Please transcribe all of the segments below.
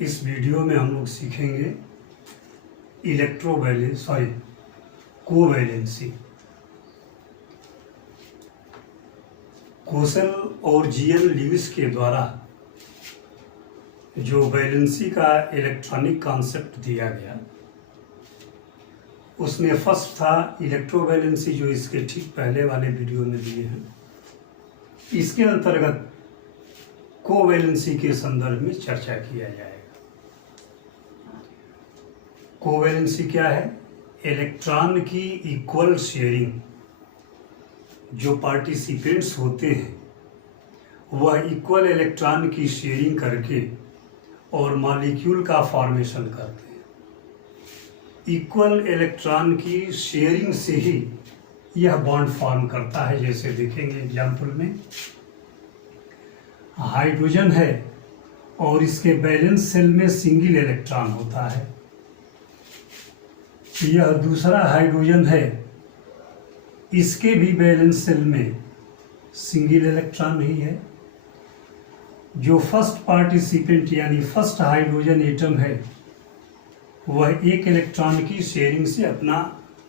इस वीडियो में हम लोग सीखेंगे कोवैलेंसी। कोसेल और जीएन लीविस के द्वारा जो वैलेंसी का इलेक्ट्रॉनिक कॉन्सेप्ट दिया गया, उसमें फर्स्ट था इलेक्ट्रोवैलेंसी, जो इसके ठीक पहले वाले वीडियो में दिए हैं। इसके अंतर्गत कोवैलेंसी के संदर्भ में चर्चा किया जाएगा। कोवैलेंसी क्या है? इलेक्ट्रॉन की इक्वल शेयरिंग। जो पार्टिसिपेंट्स होते हैं वह इक्वल इलेक्ट्रॉन की शेयरिंग करके और मॉलिक्यूल का फॉर्मेशन करते हैं। इक्वल इलेक्ट्रॉन की शेयरिंग से ही यह बॉन्ड फॉर्म करता है। जैसे देखेंगे एग्जाम्पल में, हाइड्रोजन है और इसके बैलेंस सेल में सिंगल इलेक्ट्रॉन होता है। यह दूसरा हाइड्रोजन है, इसके भी बैलेंस सेल में सिंगल इलेक्ट्रॉन ही है। जो फर्स्ट पार्टिसिपेंट यानी फर्स्ट हाइड्रोजन एटम है, वह एक इलेक्ट्रॉन की शेयरिंग से अपना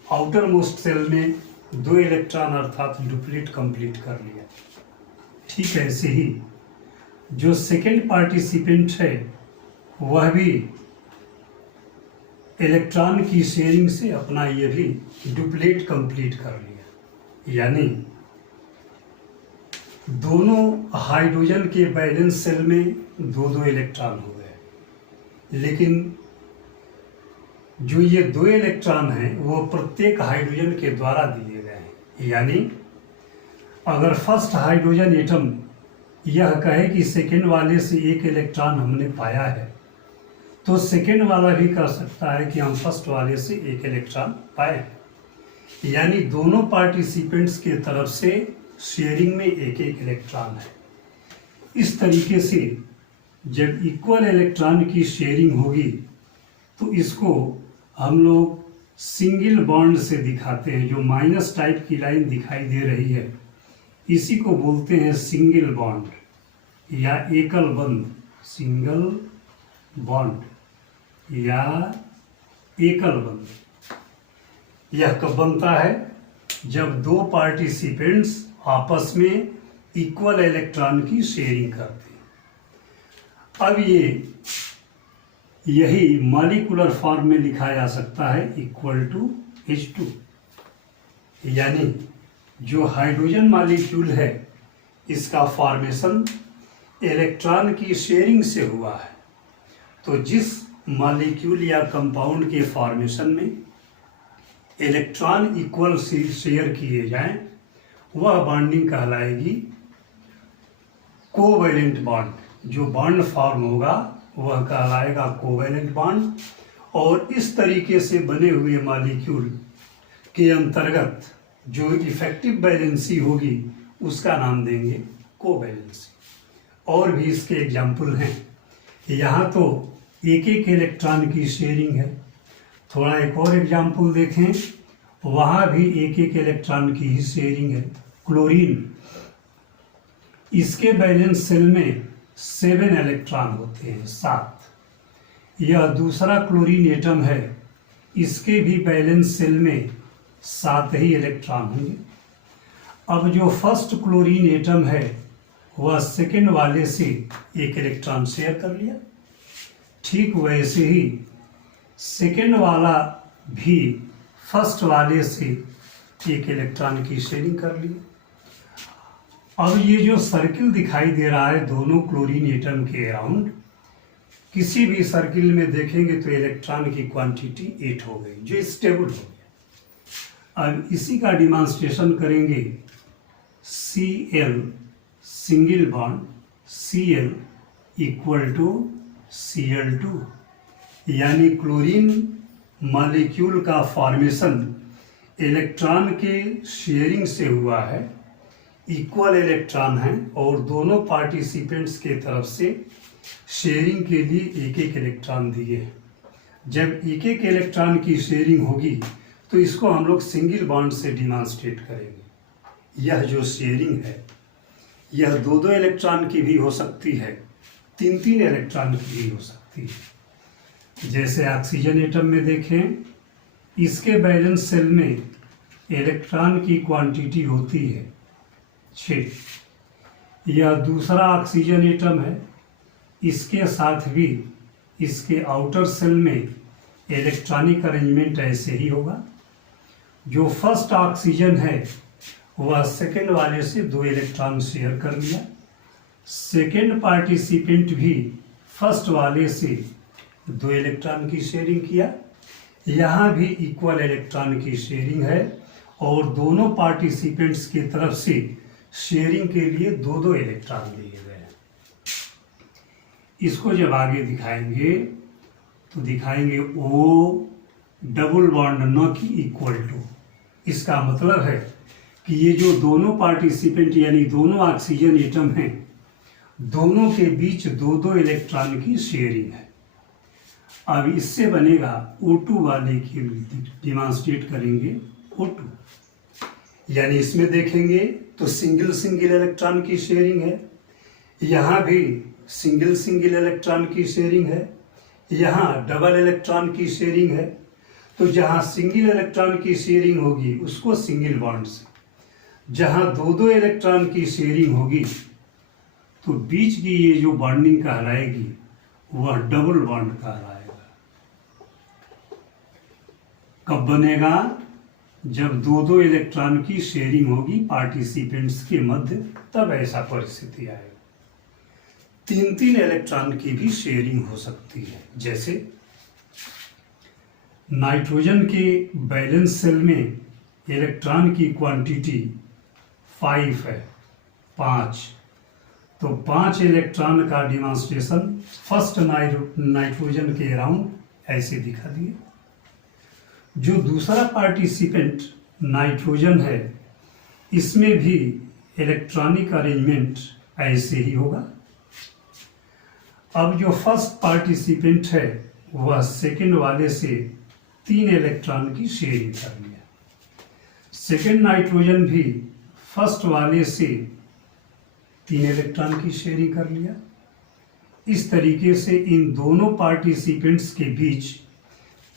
आउटर मोस्ट सेल में 2 इलेक्ट्रॉन अर्थात डुप्लीट कंप्लीट कर लिया। ठीक ऐसे ही जो सेकेंड पार्टिसिपेंट है, वह भी इलेक्ट्रॉन की शेयरिंग से अपना ये भी डुप्लीट कंप्लीट कर लिया। यानी दोनों हाइड्रोजन के बैलेंस सेल में 2-2 इलेक्ट्रॉन हो गए, लेकिन जो ये 2 इलेक्ट्रॉन हैं वो प्रत्येक हाइड्रोजन के द्वारा दिए गए हैं। यानी अगर फर्स्ट हाइड्रोजन एटम यह कहे कि सेकेंड वाले से 1 इलेक्ट्रॉन हमने पाया है, तो सेकेंड वाला भी कह सकता है कि हम फर्स्ट वाले से 1 इलेक्ट्रॉन पाए। यानी दोनों पार्टिसिपेंट्स के तरफ से शेयरिंग में 1-1 इलेक्ट्रॉन है। इस तरीके से जब इक्वल इलेक्ट्रॉन की शेयरिंग होगी तो इसको हम लोग सिंगल बॉन्ड से दिखाते हैं। जो माइनस टाइप की लाइन दिखाई दे रही है, इसी को बोलते हैं सिंगल बॉन्ड या एकल बंध। सिंगल बॉन्ड या एकल बंध यह कब बनता है? जब 2 पार्टिसिपेंट्स आपस में इक्वल इलेक्ट्रॉन की शेयरिंग करते हैं। अब यही मॉलिक्यूलर फॉर्म में लिखा जा सकता है इक्वल टू H2। यानी जो हाइड्रोजन मॉलिक्यूल है, इसका फॉर्मेशन इलेक्ट्रॉन की शेयरिंग से हुआ है। तो जिस मॉलिक्यूल या कंपाउंड के फॉर्मेशन में इलेक्ट्रॉन इक्वल शेयर किए जाएं, वह बॉन्डिंग कहलाएगी कोवैलेंट बॉन्ड। जो बॉन्ड फॉर्म होगा वह कहलाएगा कोवैलेंट बॉन्ड। और इस तरीके से बने हुए मॉलिक्यूल के अंतर्गत जो इफेक्टिव वैलेंसी होगी, उसका नाम देंगे कोवैलेंसी। और भी इसके एग्जाम्पल हैं। यहाँ तो 1-1 इलेक्ट्रॉन की शेयरिंग है। थोड़ा एक और एग्जाम्पल देखें, वहाँ भी 1-1 इलेक्ट्रॉन की ही शेयरिंग है। क्लोरीन, इसके बैलेंस सेल में 7 इलेक्ट्रॉन होते हैं, 7। यह दूसरा क्लोरीन एटम है, इसके भी बैलेंस सेल में 7 ही इलेक्ट्रॉन होंगे। अब जो फर्स्ट क्लोरीन एटम है, वह सेकेंड वाले से 1 इलेक्ट्रॉन शेयर कर लिया। ठीक वैसे ही सेकेंड वाला भी फर्स्ट वाले से 1 इलेक्ट्रॉन की शेयरिंग कर ली। अब ये जो सर्किल दिखाई दे रहा है दोनों क्लोरीन एटम के अराउंड, किसी भी सर्किल में देखेंगे तो इलेक्ट्रॉन की क्वांटिटी 8 हो गई, जो स्टेबल हो गया। अब इसी का डिमॉन्स्ट्रेशन करेंगे। Cl single bond Cl equal to Cl2। यानी क्लोरीन मॉलिक्यूल का फॉर्मेशन इलेक्ट्रॉन के शेयरिंग से हुआ है। इक्वल इलेक्ट्रॉन हैं और दोनों पार्टिसिपेंट्स के तरफ से शेयरिंग के लिए 1-1 इलेक्ट्रॉन दिए हैं। जब 1-1 इलेक्ट्रॉन की शेयरिंग होगी तो इसको हम लोग सिंगल बॉन्ड से डिमॉन्स्ट्रेट करेंगे। यह जो शेयरिंग है, यह 2-2 इलेक्ट्रॉन की भी हो सकती है, 3-3 इलेक्ट्रॉन की भी हो सकती है। सकती है। जैसे ऑक्सीजन एटम में देखें, इसके वैलेंस शेल में इलेक्ट्रॉन की क्वांटिटी होती है 6। यह दूसरा ऑक्सीजन एटम है, इसके साथ भी इसके आउटर सेल में इलेक्ट्रॉनिक अरेंजमेंट ऐसे ही होगा। जो फर्स्ट ऑक्सीजन है वह सेकेंड वाले से 2 इलेक्ट्रॉन शेयर कर लिया। सेकेंड पार्टिसिपेंट भी फर्स्ट वाले से 2 इलेक्ट्रॉन की शेयरिंग किया। यहाँ भी इक्वल इलेक्ट्रॉन की शेयरिंग है और दोनों पार्टिसिपेंट्स की तरफ से शेयरिंग के लिए 2-2 इलेक्ट्रॉन दिए गए हैं। इसको जब आगे दिखाएंगे तो दिखाएंगे O डबल बॉन्ड न कि इक्वल टू। इसका मतलब है कि ये जो दोनों पार्टिसिपेंट यानी दोनों ऑक्सीजन एटम हैं, दोनों के बीच 2-2 इलेक्ट्रॉन की शेयरिंग है। अब इससे बनेगा O2 वाले की डिमॉन्स्ट्रेट करेंगे O2, यानी इसमें देखेंगे तो सिंगल सिंगल इलेक्ट्रॉन की शेयरिंग है, यहाँ भी सिंगल सिंगल इलेक्ट्रॉन की शेयरिंग है, यहाँ डबल इलेक्ट्रॉन की शेयरिंग है। तो जहाँ सिंगल इलेक्ट्रॉन की शेयरिंग होगी उसको सिंगल बॉन्ड से, जहाँ 2-2 इलेक्ट्रॉन की शेयरिंग होगी तो बीच की ये जो बॉन्डिंग कहलाएगी वह डबल बॉन्ड कहलाएगा। कब बनेगा? जब 2-2 इलेक्ट्रॉन की शेयरिंग होगी पार्टिसिपेंट्स के मध्य, तब ऐसा परिस्थिति आएगा। 3-3 इलेक्ट्रॉन की भी शेयरिंग हो सकती है। जैसे नाइट्रोजन के वैलेंस शेल में इलेक्ट्रॉन की क्वांटिटी 5 है, 5। तो 5 इलेक्ट्रॉन का डिमॉन्स्ट्रेशन फर्स्ट नाइट्रोजन के अराउंड ऐसे दिखा दिए। जो दूसरा पार्टिसिपेंट नाइट्रोजन है, इसमें भी इलेक्ट्रॉनिक अरेंजमेंट ऐसे ही होगा। अब जो फर्स्ट पार्टिसिपेंट है वह सेकेंड वाले से 3 इलेक्ट्रॉन की शेयरिंग कर लिया। सेकेंड नाइट्रोजन भी फर्स्ट वाले से 3 इलेक्ट्रॉन की शेयरिंग कर लिया। इस तरीके से इन दोनों पार्टिसिपेंट्स के बीच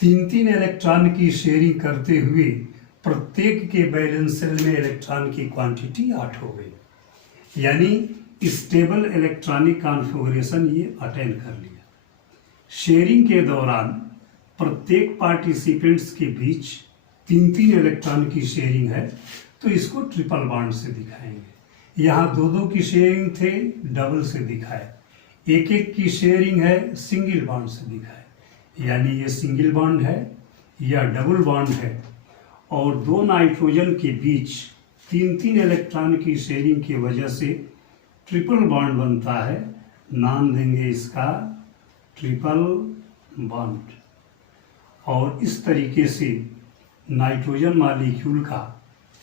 3-3 इलेक्ट्रॉन की शेयरिंग करते हुए प्रत्येक के वैलेंस शेल में इलेक्ट्रॉन की क्वांटिटी 8 हो गई, यानी स्टेबल इलेक्ट्रॉनिक कॉन्फ़िगरेशन ये अटेन कर लिया। शेयरिंग के दौरान प्रत्येक पार्टिसिपेंट्स के बीच 3-3 इलेक्ट्रॉन की शेयरिंग है, तो इसको ट्रिपल बॉन्ड से दिखाएंगे। यहाँ 2-2 की शेयरिंग थे, डबल से दिखाए। 1-1 की शेयरिंग है, सिंगल बॉन्ड से दिखाए, यानी ये सिंगल बॉन्ड है या डबल बॉन्ड है। और 2 नाइट्रोजन के बीच 3-3 इलेक्ट्रॉन की शेयरिंग की वजह से ट्रिपल बॉन्ड बनता है। नाम देंगे इसका ट्रिपल बॉन्ड। और इस तरीके से नाइट्रोजन मॉलिक्यूल का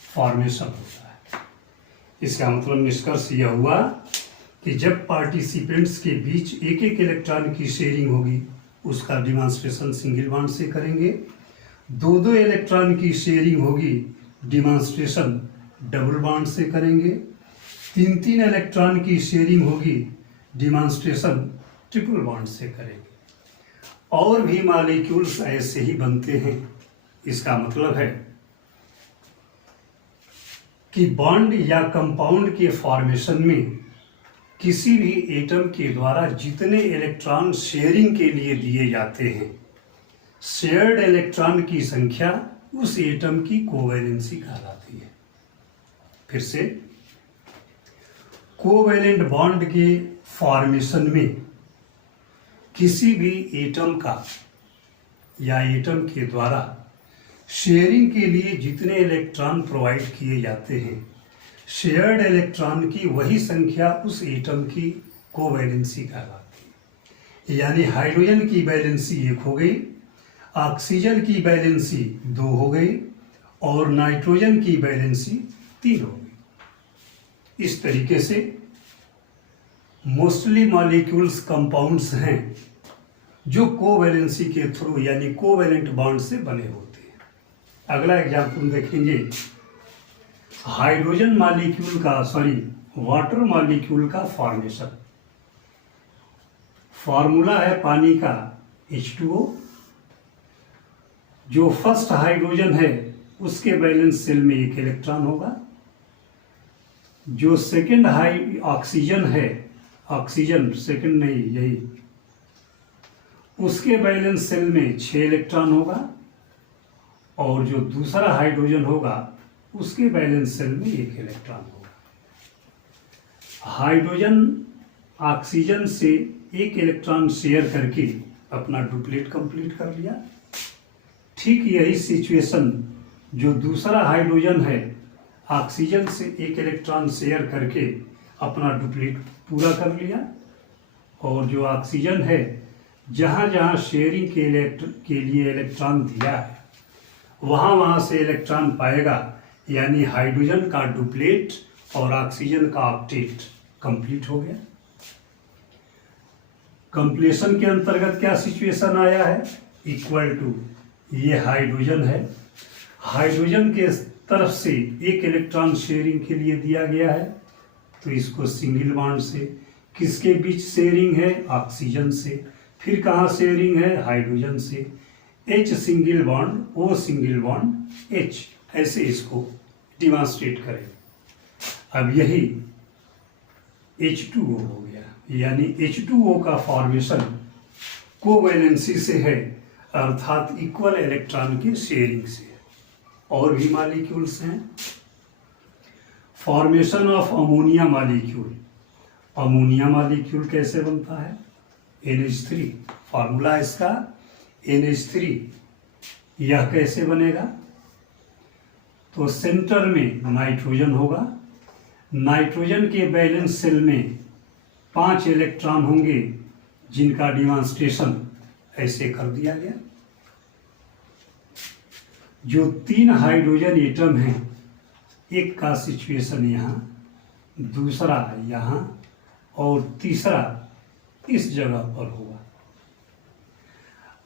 फॉर्मेशन होता है। इसका मतलब निष्कर्ष यह हुआ कि जब पार्टिसिपेंट्स के बीच 1-1 इलेक्ट्रॉन की शेयरिंग होगी उसका डिमॉन्स्ट्रेशन सिंगल बॉन्ड से करेंगे। 2-2 इलेक्ट्रॉन की शेयरिंग होगी, डिमॉन्स्ट्रेशन डबल बॉन्ड से करेंगे। 3-3 इलेक्ट्रॉन की शेयरिंग होगी, डिमॉन्स्ट्रेशन ट्रिपल बॉन्ड से करेंगे। और भी मॉलिक्यूल्स ऐसे ही बनते हैं। इसका मतलब है कि बॉन्ड या कंपाउंड के फॉर्मेशन में किसी भी एटम के द्वारा जितने इलेक्ट्रॉन शेयरिंग के लिए दिए जाते हैं, शेयर्ड इलेक्ट्रॉन की संख्या उस एटम की कोवैलेंसी कहलाती है। फिर से, कोवैलेंट बॉन्ड के फॉर्मेशन में किसी भी एटम का या एटम के द्वारा शेयरिंग के लिए जितने इलेक्ट्रॉन प्रोवाइड किए जाते हैं, शेयर्ड इलेक्ट्रॉन की वही संख्या उस एटम की कोवैलेंसी कहलाती है। यानी हाइड्रोजन की वैलेंसी 1 हो गई, ऑक्सीजन की वैलेंसी 2 हो गई और नाइट्रोजन की वैलेंसी 3 हो गई। इस तरीके से मोस्टली मॉलिक्यूल्स कंपाउंड्स हैं जो कोवैलेंसी के थ्रू यानी कोवैलेंट बॉन्ड से बने होते हैं। अगला एग्जाम्पल देखेंगे, हाइड्रोजन मॉलिक्यूल का वाटर मॉलिक्यूल का फॉर्मेशन। फॉर्मूला है पानी का H2O। जो फर्स्ट हाइड्रोजन है उसके वैलेंस सेल में एक इलेक्ट्रॉन होगा। जो सेकंड हाई ऑक्सीजन है, ऑक्सीजन सेकंड नहीं यही, उसके वैलेंस सेल में 6 इलेक्ट्रॉन होगा। और जो दूसरा हाइड्रोजन होगा उसके वैलेंस सेल में 1 इलेक्ट्रॉन होगा। हाइड्रोजन ऑक्सीजन से 1 इलेक्ट्रॉन शेयर करके अपना डुप्लेट कंप्लीट कर लिया। ठीक यही सिचुएशन जो दूसरा हाइड्रोजन है ऑक्सीजन से 1 इलेक्ट्रॉन शेयर करके अपना डुप्लेट पूरा कर लिया। और जो ऑक्सीजन है जहाँ जहाँ शेयरिंग के लिए इलेक्ट्रॉन दिया है वहाँ से इलेक्ट्रॉन पाएगा, यानी हाइड्रोजन का डुप्लेट और ऑक्सीजन का ऑक्टेट कंप्लीट हो गया। कंप्लीशन के अंतर्गत क्या सिचुएशन आया है, इक्वल टू ये हाइड्रोजन है, हाइड्रोजन के तरफ से 1 इलेक्ट्रॉन शेयरिंग के लिए दिया गया है, तो इसको सिंगल बॉन्ड से, किसके बीच शेयरिंग है, ऑक्सीजन से, फिर कहाँ शेयरिंग है, हाइड्रोजन से, H single bond, O single bond H, ऐसे इसको डिमॉन्स्ट्रेट करें। अब यही H2O हो गया, यानी H2O का फॉर्मेशन कोवैलेंसी से है, अर्थात इक्वल इलेक्ट्रॉन के शेयरिंग से। और भी मॉलिक्यूल्स हैं। Formation of ammonia molecule. Ammonia molecule कैसे बनता है, NH3, फॉर्मूला इसका NH3। यह कैसे बनेगा, तो सेंटर में नाइट्रोजन होगा, नाइट्रोजन के वैलेंस सेल में 5 इलेक्ट्रॉन होंगे जिनका डिमॉन्स्ट्रेशन ऐसे कर दिया गया। जो 3 हाइड्रोजन एटम हैं, एक का सिचुएशन यहाँ, दूसरा यहाँ और तीसरा इस जगह पर होगा।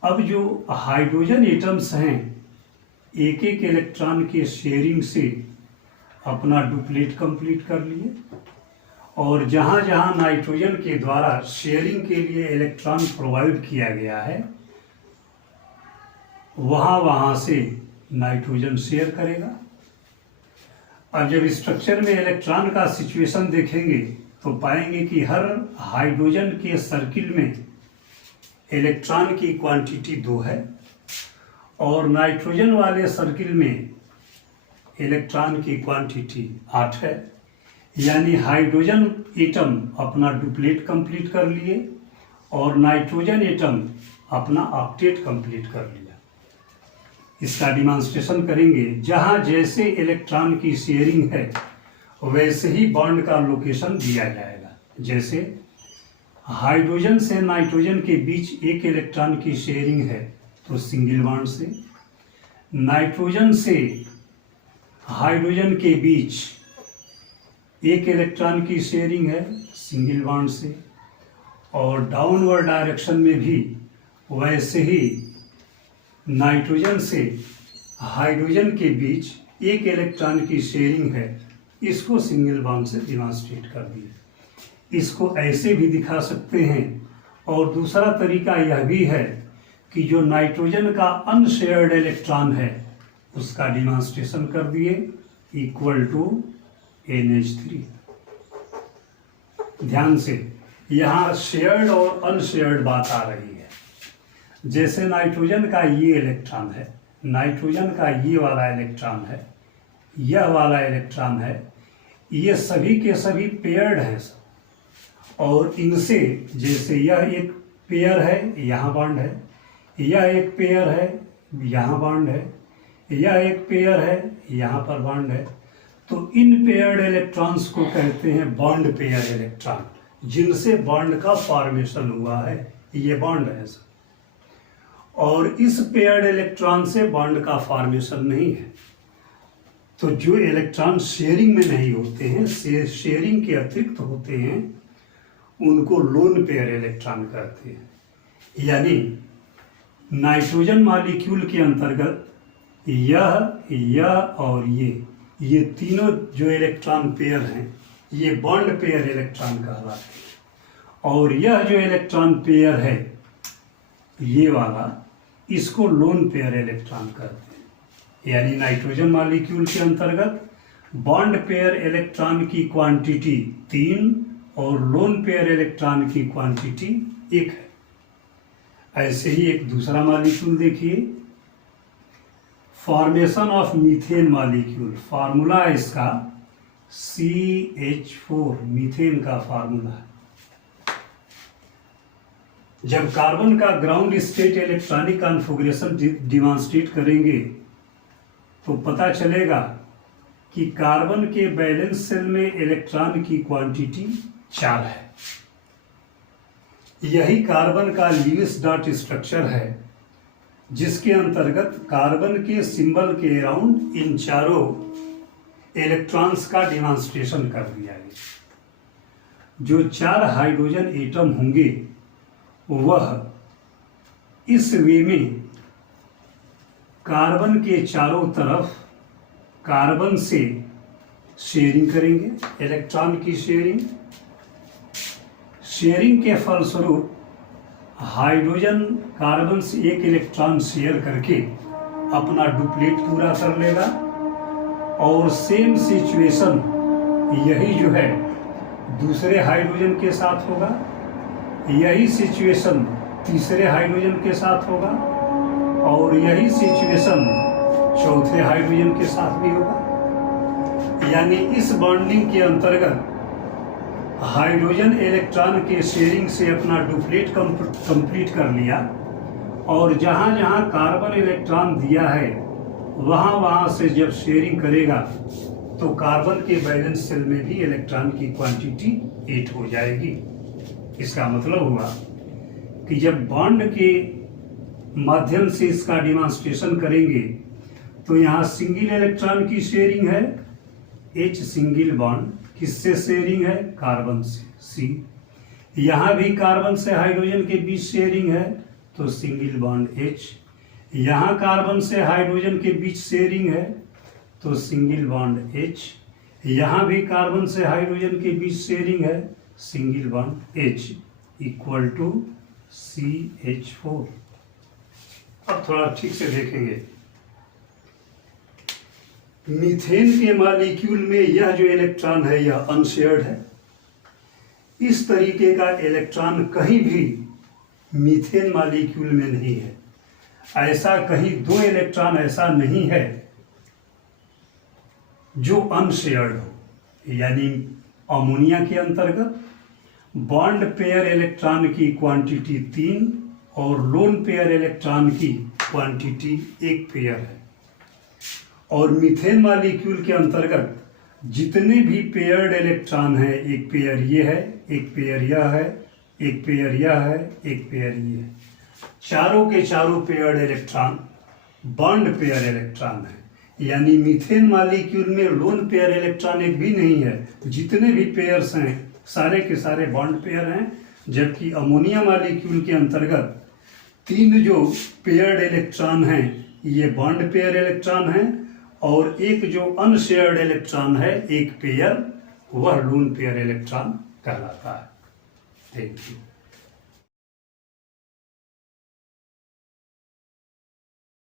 अब जो हाइड्रोजन एटम्स हैं एक इलेक्ट्रॉन के शेयरिंग से अपना डुप्लेट कंप्लीट कर लिए, और जहाँ जहाँ नाइट्रोजन के द्वारा शेयरिंग के लिए इलेक्ट्रॉन प्रोवाइड किया गया है वहाँ से नाइट्रोजन शेयर करेगा। अब जब स्ट्रक्चर में इलेक्ट्रॉन का सिचुएशन देखेंगे तो पाएंगे कि हर हाइड्रोजन के सर्किल में इलेक्ट्रॉन की क्वांटिटी 2 है, और नाइट्रोजन वाले सर्किल में इलेक्ट्रॉन की क्वांटिटी 8 है। यानी हाइड्रोजन एटम अपना डुप्लेट कंप्लीट कर लिए और नाइट्रोजन एटम अपना ऑक्टेट कंप्लीट कर लिया। इसका डिमॉन्स्ट्रेशन करेंगे। जहाँ जैसे इलेक्ट्रॉन की शेयरिंग है वैसे ही बॉन्ड का लोकेशन दिया जाएगा। जैसे हाइड्रोजन से नाइट्रोजन के बीच 1 इलेक्ट्रॉन की शेयरिंग है तो सिंगल बॉन्ड से, नाइट्रोजन से हाइड्रोजन के बीच 1 इलेक्ट्रॉन की शेयरिंग है सिंगल बॉन्ड से, और डाउनवर्ड डायरेक्शन में भी वैसे ही नाइट्रोजन से हाइड्रोजन के बीच 1 इलेक्ट्रॉन की शेयरिंग है, इसको सिंगल बॉन्ड से डिमॉन्स्ट्रेट कर दिए। इसको ऐसे भी दिखा सकते हैं। और दूसरा तरीका यह भी है कि जो नाइट्रोजन का अनशेयर्ड इलेक्ट्रॉन है उसका डिमॉन्स्ट्रेशन कर दिए इक्वल टू NH3। ध्यान से यहाँ शेयर्ड और अनशेयर्ड बात आ रही है। जैसे नाइट्रोजन का ये इलेक्ट्रॉन है, नाइट्रोजन का ये वाला इलेक्ट्रॉन है, यह वाला इलेक्ट्रॉन है, ये सभी के सभी पेयर्ड हैं सब। और इनसे जैसे यह एक पेयर है, यहाँ बॉन्ड है, यह एक पेयर है, यहाँ बॉन्ड है, यह एक पेयर है, यहाँ पर बॉन्ड है, तो इन पेयर्ड इलेक्ट्रॉन्स को कहते हैं बॉन्ड पेयर इलेक्ट्रॉन, जिनसे बॉन्ड का फॉर्मेशन हुआ है। ये बॉन्ड है सब। और इस पेयर्ड इलेक्ट्रॉन से बॉन्ड का फॉर्मेशन नहीं है। तो जो इलेक्ट्रॉन शेयरिंग में नहीं होते हैं, शेयरिंग के अतिरिक्त होते हैं, उनको लोन पेयर इलेक्ट्रॉन कहते हैं। यानी नाइट्रोजन मॉलिक्यूल के अंतर्गत यह और ये तीनों जो इलेक्ट्रॉन पेयर हैं ये बॉन्ड पेयर इलेक्ट्रॉन कहलाते हैं। और यह जो इलेक्ट्रॉन पेयर है ये वाला, इसको लोन पेयर इलेक्ट्रॉन कहते हैं। यानी नाइट्रोजन मॉलिक्यूल के अंतर्गत बॉन्ड पेयर इलेक्ट्रॉन की क्वांटिटी 3 और लोन पेयर इलेक्ट्रॉन की क्वांटिटी 1 है। ऐसे ही एक दूसरा मॉलिक्यूल देखिए, formation of methane molecule, formula इसका CH4, मीथेन का फार्मूला है। जब कार्बन का ground state electronic configuration demonstrate करेंगे तो पता चलेगा कि कार्बन के बैलेंस सेल में इलेक्ट्रॉन की क्वांटिटी 4 है। यही कार्बन का ल्यूइस डॉट स्ट्रक्चर है, जिसके अंतर्गत कार्बन के सिंबल के अराउंड इन चारों इलेक्ट्रॉन्स का डिमॉन्स्ट्रेशन कर दिया गया। जो 4 हाइड्रोजन एटम होंगे वह इस वे में कार्बन के चारों तरफ कार्बन से शेयरिंग करेंगे, इलेक्ट्रॉन की शेयरिंग के फलस्वरूप हाइड्रोजन कार्बन से एक इलेक्ट्रॉन शेयर करके अपना डुप्लीट पूरा कर लेगा। और सेम सिचुएशन यही जो है दूसरे हाइड्रोजन के साथ होगा, यही सिचुएशन तीसरे हाइड्रोजन के साथ होगा और यही सिचुएशन चौथे हाइड्रोजन के साथ भी होगा। यानी इस बॉन्डिंग के अंतर्गत हाइड्रोजन इलेक्ट्रॉन के शेयरिंग से अपना डुप्लीट कंप्लीट कर लिया और जहाँ जहाँ कार्बन इलेक्ट्रॉन दिया है वहाँ से जब शेयरिंग करेगा तो कार्बन के बैलेंस सेल में भी इलेक्ट्रॉन की क्वांटिटी 8 हो जाएगी। इसका मतलब हुआ कि जब बॉन्ड के माध्यम से इसका डिमॉन्स्ट्रेशन करेंगे तो यहाँ सिंगल इलेक्ट्रॉन की शेयरिंग है, H सिंगल बॉन्ड किससे शेयरिंग है, कार्बन से, C। यहाँ भी कार्बन से हाइड्रोजन के बीच शेयरिंग है तो सिंगल बॉन्ड H। यहाँ कार्बन से हाइड्रोजन के बीच शेयरिंग है तो सिंगल बॉन्ड H। यहाँ भी कार्बन से हाइड्रोजन के बीच शेयरिंग है, single bond H equal to CH4। अब थोड़ा ठीक से देखेंगे, मीथेन के मॉलिक्यूल में यह जो इलेक्ट्रॉन है यह अनशेयर्ड है। इस तरीके का इलेक्ट्रॉन कहीं भी मीथेन मॉलिक्यूल में नहीं है। ऐसा कहीं 2 इलेक्ट्रॉन ऐसा नहीं है जो अनशेयर्ड हो। यानी अमोनिया के अंतर्गत बॉन्ड पेयर इलेक्ट्रॉन की क्वांटिटी 3 और लोन पेयर इलेक्ट्रॉन की क्वांटिटी 1 पेयर है। और मीथेन मॉलिक्यूल के अंतर्गत जितने भी पेयर्ड इलेक्ट्रॉन हैं, एक पेयर ये है, एक पेयर यह है, एक पेयर यह है, एक पेयर ये है, चारों के चारों paired electron bond pair electron है। यानी मीथेन मॉलिक्यूल में लोन पेयर इलेक्ट्रॉन एक भी नहीं है, जितने भी पेयर्स हैं सारे के सारे बॉन्ड पेयर हैं। जबकि अमोनिया मॉलिक्यूल के अंतर्गत 3 जो पेयर्ड इलेक्ट्रॉन हैं ये बॉन्ड पेयर इलेक्ट्रॉन हैं और एक जो अनशेयर्ड इलेक्ट्रॉन है, एक पेयर, वह लोन पेयर इलेक्ट्रॉन कहलाता है। Thank you.